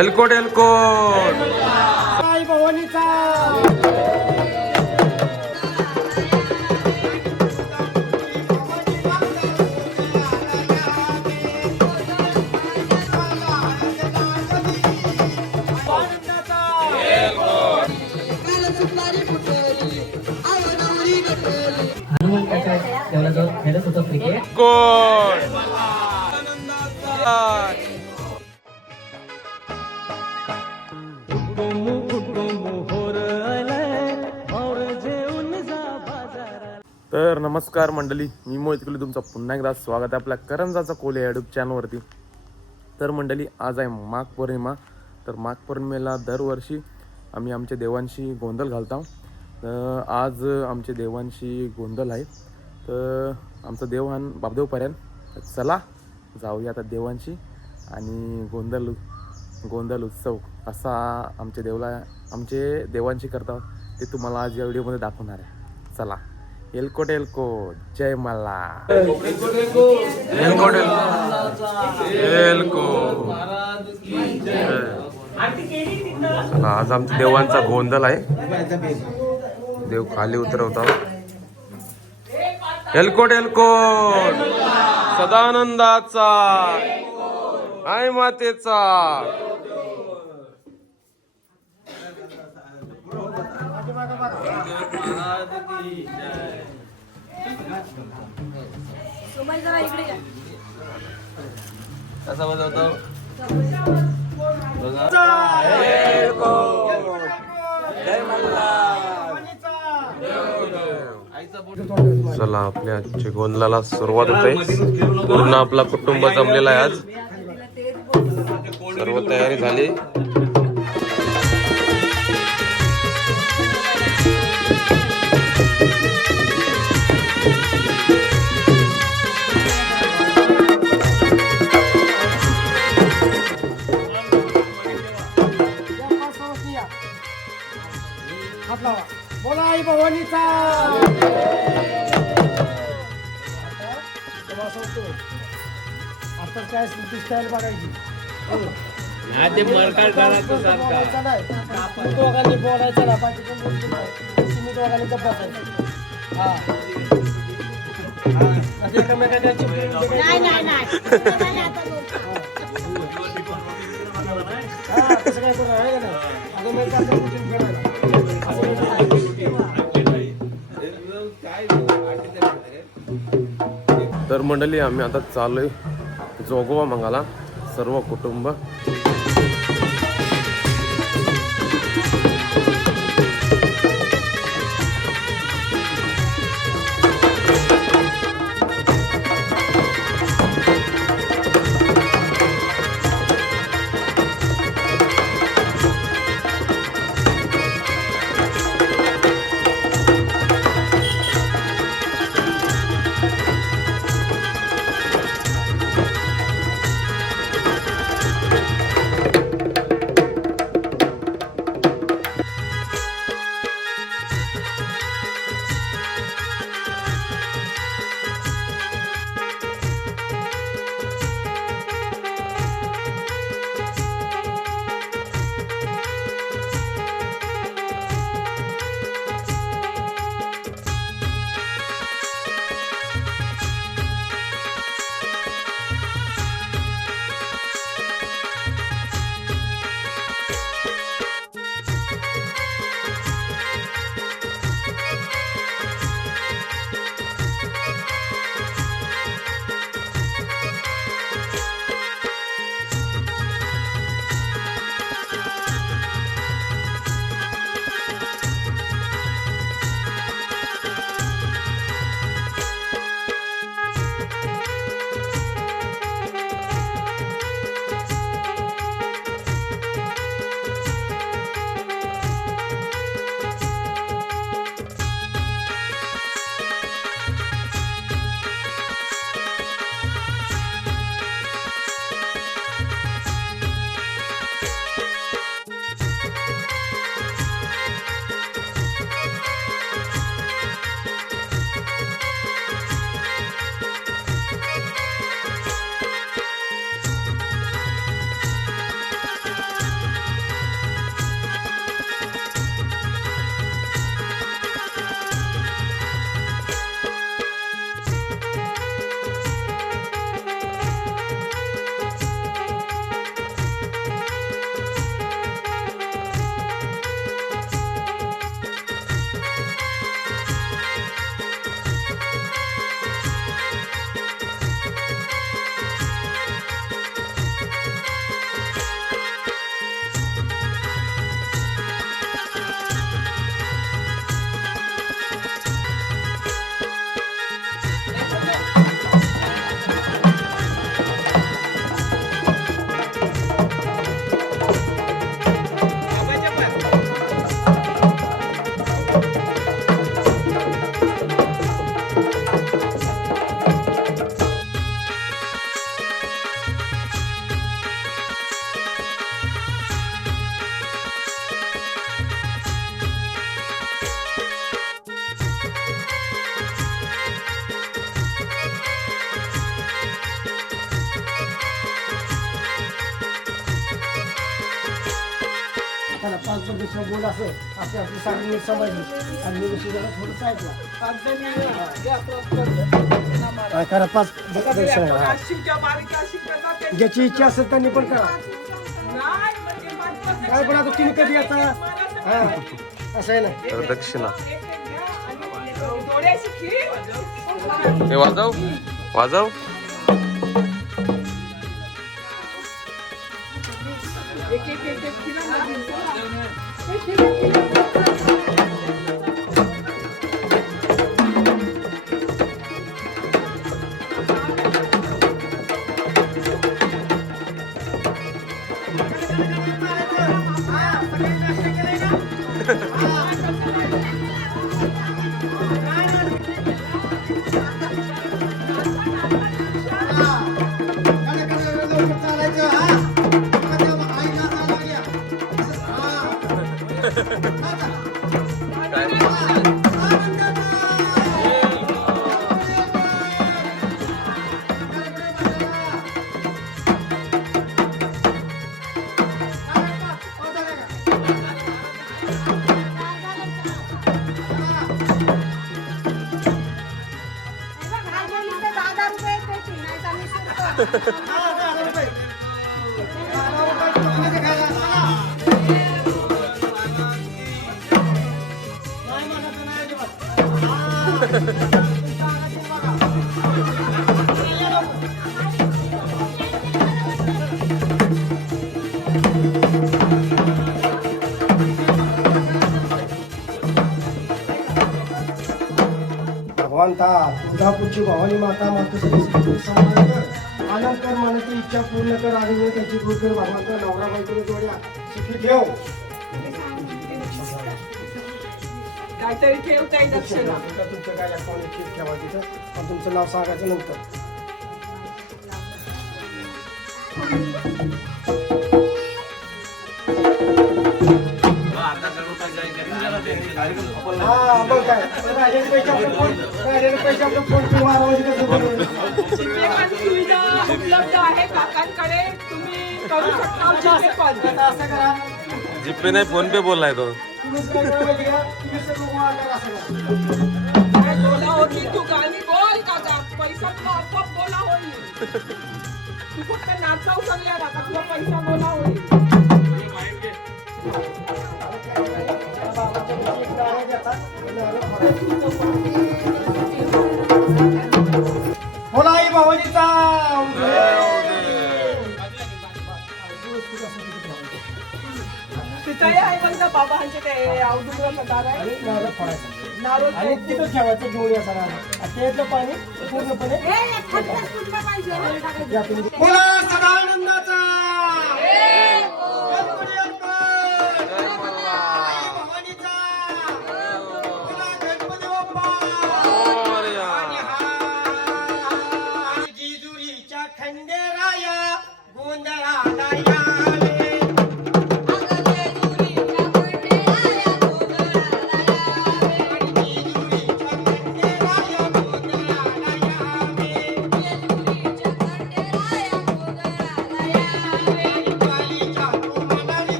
एलकोट एलकोट. आई भवानीचा. हनुमान जो खेळत होतो क्रिकेट कोट नमस्कार मंडळी मी मोहित कुले तुमचं पुन्हा एकदा स्वागत आहे आपल्या करंजाचा कोले यूट्यूब चॅनलवरती तर मंडळी आज आहे माघ पौर्णिमा तर माघ पौर्णिमेला दरवर्षी आम्ही आमच्या देवांशी गोंधळ घालतो तर आज आमच्या देवांशी गोंधळ आहे. तर आमचं देवहान बापदेवपर्यंत चला जाऊया आता देवांशी आणि गोंधळ गोंधळ उत्सव असा आमच्या देवला आमचे देवांशी करतात ते तुम्हाला आज या व्हिडिओमध्ये दाखवणार आहे. चला. एलकोट एलकोट जय मला एलकोट एलकोट आज आमच्या देवांचा गोंधळ आहे. देव खाली उतरवतात एलकोट एलकोट सदानंदाचा. आई मातेचा. कसा बजावतो चला आपल्या आजच्या सुरुवात होते. पूर्ण आपला कुटुंब जमलेला आहे आज. सर्व तयारी झाली. भवानीचा आता काय तुमची स्टाईल बघायची नाही. आपण दोघांनी बोलायचं ना बाकी कोण बोलतो नाही. तुम्ही दोघांनी गप्प बसायचं. हा. हा. आता एकमेकांच्या चिपळून ते काय- नाही नाही नाही हा, तसं काय करू नये, आहे का नाही? आता मी काय करतो, तुम्ही करायला. तर मंडळी आम्ही आता चाललोय जोगोवा मंगाला सर्व कुटुंब. काय करा पाच ज्याची इच्छा असेल त्यांनी पण करा. काय पण आता तुम्ही कधी येता? हा असं आहे ना? तर दक्षिणा. हे वाजव. वाजव. दहा भगवंता तुळजापूरची भवानी माता माता समानकर अलंकार मनाची इच्छा पूर्ण कर आणि व त्यांची कर भगवंता नवरा बायकोला जोड्या सुखी ठेव. काहीतरी ठेव काही दक्षिणा तुमचं काय अकाउंट ठीक ठेवा तिथं. पण तुमचं नाव सांगायचं नंतर. हा काय राहिलेले पैसे फोन राहिलेले पैसे फोन पे मारावं कसं बोलू? सुविधा उपलब्ध आहे काकांकडे तुम्ही करू शकता पण आता असं करा जीपे नाही फोन पे बोललाय तो करा तुम्ही गोळा करा असं करा. बोला होती तू गाणी बोल काका पैसा तुला आपोआप बोला होईल तू फक्त नाचाव सगळ्या का तुला पैसा बोला होईल बाबाच्या घरी एक नारळ देतात, ते नारळ फोडायचं. बोला आई भावाजीचा. तिथंही आहे पण त्या बाबांचे ते अवधूत प्रकार आहे. आणि नारळ फोडायचं. नारळ आणि तिथं ठेवायचं घेऊन या सगळ्यांना. त्यातलं पाणी पूर्णपणे बोला सदानंदाचा.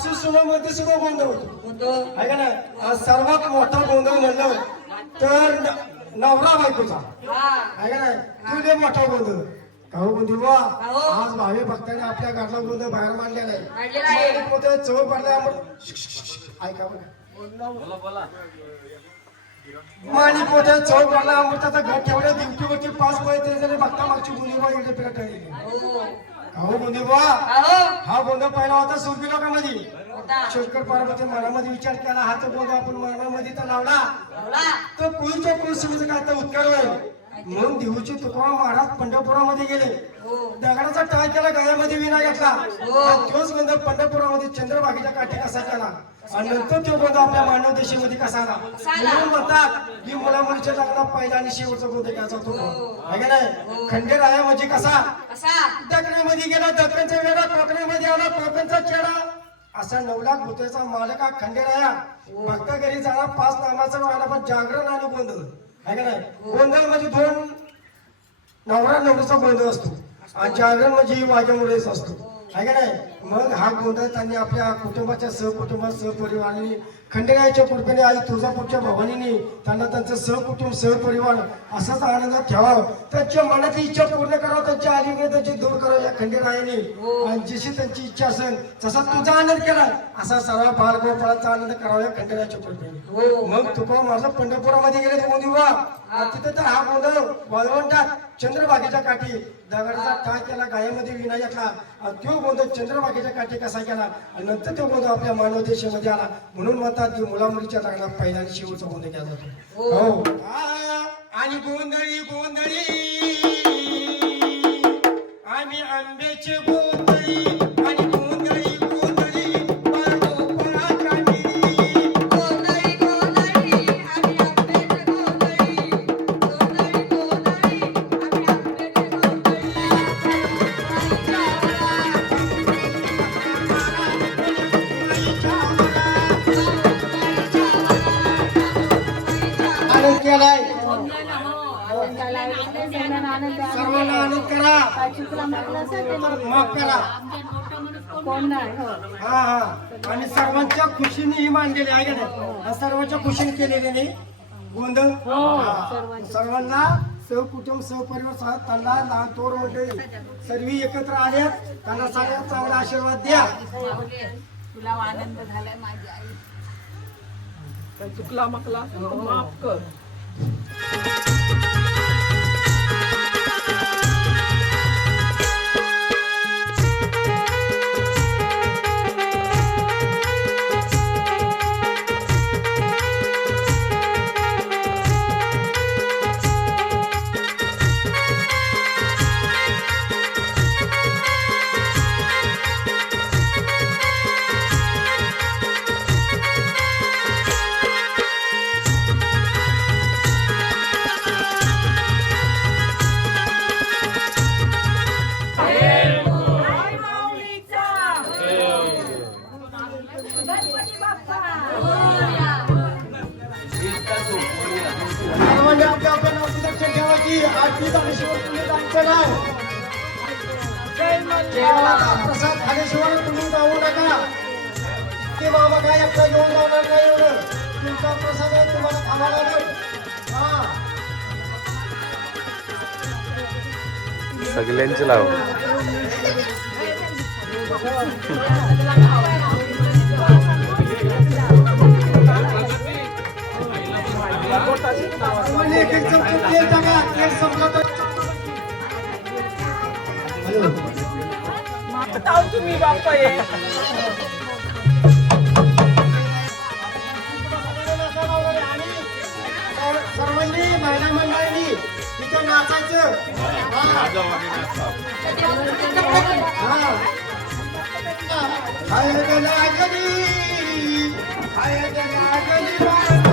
सणासुनामध्ये सुद्धा गोंधळ होतो? कोणतं? आहे का नाही? आज सर्वात मोठा गोंधळ म्हणलं तर न- नवरा बायकोचा. आहे का नाही? तू लय मोठा गोंधळ. काहो गोंधळ बुवा आज भावे भक्तांनी आपल्या घरला गोंधळ बाहेर मांडलेला आहे. आहे. मोठं चव पडलाय आम्हाला. ऐका बघा. माणी पोटे चव पडला अमृताचा घर ठेवलं दिवटीवरती पाच पैसे जरी भक्ता मागची गुन्हे बा इकडे पिला काहो गोंधळ बुवा. अहो. हा गोंधळ पहिला होता सुरभी लोकांमध्ये. होता. शंकर पार्वती मनामध्ये विचार केला हा तो गोंधळ आपण मनामध्ये तर लावला. बोला तर कुळच्या कुळशिवीचं काय तर उत्तर होईल म्हणून देऊची तुकाराम महाराज पंढरपुरामध्ये गेले. दगडाचा टाळ केला गळ्यामध्ये विना घेतला. आणि तोच गोंधळ पंढरपुरामध्ये चंद्रभागेच्या काठी कसा केला आणि नंतर तो गोंधळ आपल्या मानव देशामध्ये कसा आला म्हणून म्हणतात की मुला मुलीच्या लग्नात पहिला आणि शेवटचा गोंधळ घ्यायचा तो आहे का नाही? खंडेराया म्हणजे कसा? दखण्यामध्ये गेला दखनचा वेळा कोकणामध्ये आला कोकणचा चेडा. असा नऊ लाख भूतेचा मालक हा खंडेराया भक्त घरी जाणार पाच नामाचा पण जागरण आणि गोंधळ. आहे का नाही? गोंधळ म्हणजे दोन नवरा नवरीचा गोंधळ असतो. आणि जागरण म्हणजे वाघ्यामुळेच असतो. आहे का नाही? मग हा गोंधळ त्यांनी आपल्या कुटुंबाच्या सहकुटुंबात सहपरिवाराने खंडेरायाच्या कृपेने आई तुळजापूरच्या भवानीने त्यांना त्यांचं सहकुटुंब सहपरिवार असाच आनंदात ठेवावं. त्यांच्या मनाची इच्छा पूर्ण करावं त्यांच्या त्यांची दूर करावं या खंडेरायाने आणि जशी त्यांची इच्छा असेल तसा तुझा आनंद केला. असा सर्व बालगोपाळाचा आनंद करावा या खंडेरायाच्या कृपेने मग तुका माझं पंढरपुरामध्ये गेले गोंदिवा तिथे तर हा गोंधळ वाळवंटात चंद्रभागेच्या काठी दगडाचा टाळ केला गायामध्ये विना घेतला. आणि तो गोंधळ चंद्रभागेच्या काठी कसा केला? आणि नंतर तो गोंधळ आपल्या मानव देशामध्ये आला. म्हणून म्हणतात की मुलामुलीच्या लग्नात पहिला आणि शेवटचा गोंधळ केला जातो. हो. आणि गोंधळी गोंधळी. आम्ही आंब्याचे करा. माफ करा. कोण नाही हो. हा हा. आणि सर्वांच्या खुशीने ही मांडलेली आहे का नाही? हा सर्वांच्या खुशीने केलेली नाही गोंधळ हा. सर्वांना सहकुटुंब सहपरिवार सह त्यांना लहान तोर मंडळी सर्व एकत्र आल्यात त्यांना सगळ्यात चांगला आशीर्वाद द्या. तुला आनंद झालाय माझी आई. चुकला मकला. माफ कर. लागेल हा सगळ्यांचे लाव सर्वांनी एक काय सर्वांनी महिला तिथे नाचायचं हाय गलागली, हाय गलागली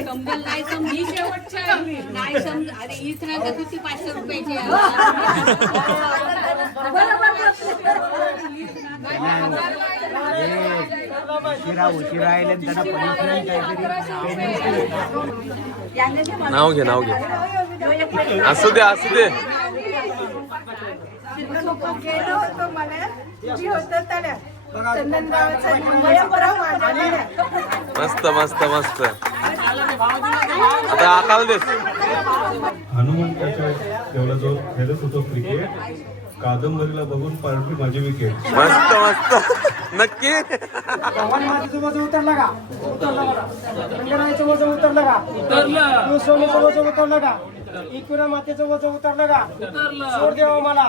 समजल नाही समजी शेवटच्या नाही समज अरे इथं नाही तर किती पाचशे रुपयाची उशिरा उशिरा आले त्यांना काहीतरी नाव घे नाव घे. असू दे असू दे. गेलो होतो मला. जी होतं त्याला मस्त मस्त मस्त. आता अकाल देस हनुमंताच्या देवळाजवळ खेळत होतो क्रिकेट कादंबरीला बघून पार्टी माझी विकेट मस्त मस्त. नक्की. भगवान मातेचं वजन उतरलं का? वजन उतरलं का? उतरलं. सोनीचं वजन उतरलं का? इकुरा मातेचं वजन उतरलं का? उतरलं. सोड देवा मला.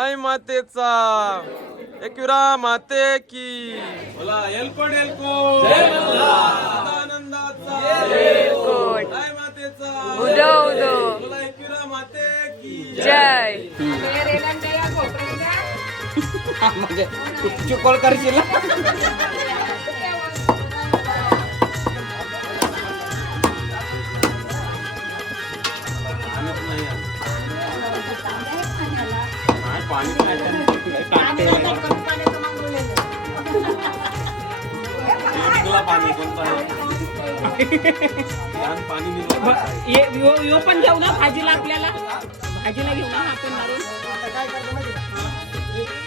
आई मातेचा. एकविरा माते की. बोला एलकोट एलकोट सदानंदाचा. आई मातेचा. बोला एकविरा माते की. चुकोल करशील ये- यो पण घेऊ ना भाजीला आपल्याला भाजीला घेऊ ना आपण मारून काय करतो माहिती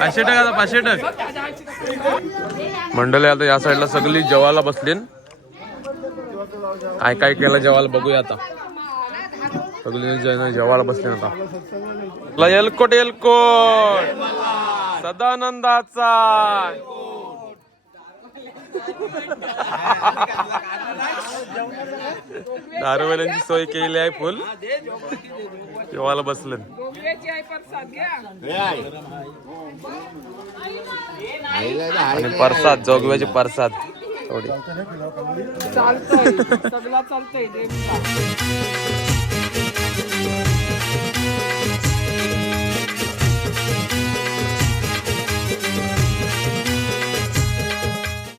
पाचशे टक आता पाचशे टक मंडळी आता या साईडला सगळी जेवायला बसलीन. काय काय केलं जेवायला बघूया आता. सगळी जण जेवायला बसलीन आता. एलकोट एलकोट सदानंदाचा. दारूवाल्यांची सोय केली आहे फुल. जेवायला बसले आणि परसाद जोगव्याचे परसाद. थोडी चालतंय. सगळं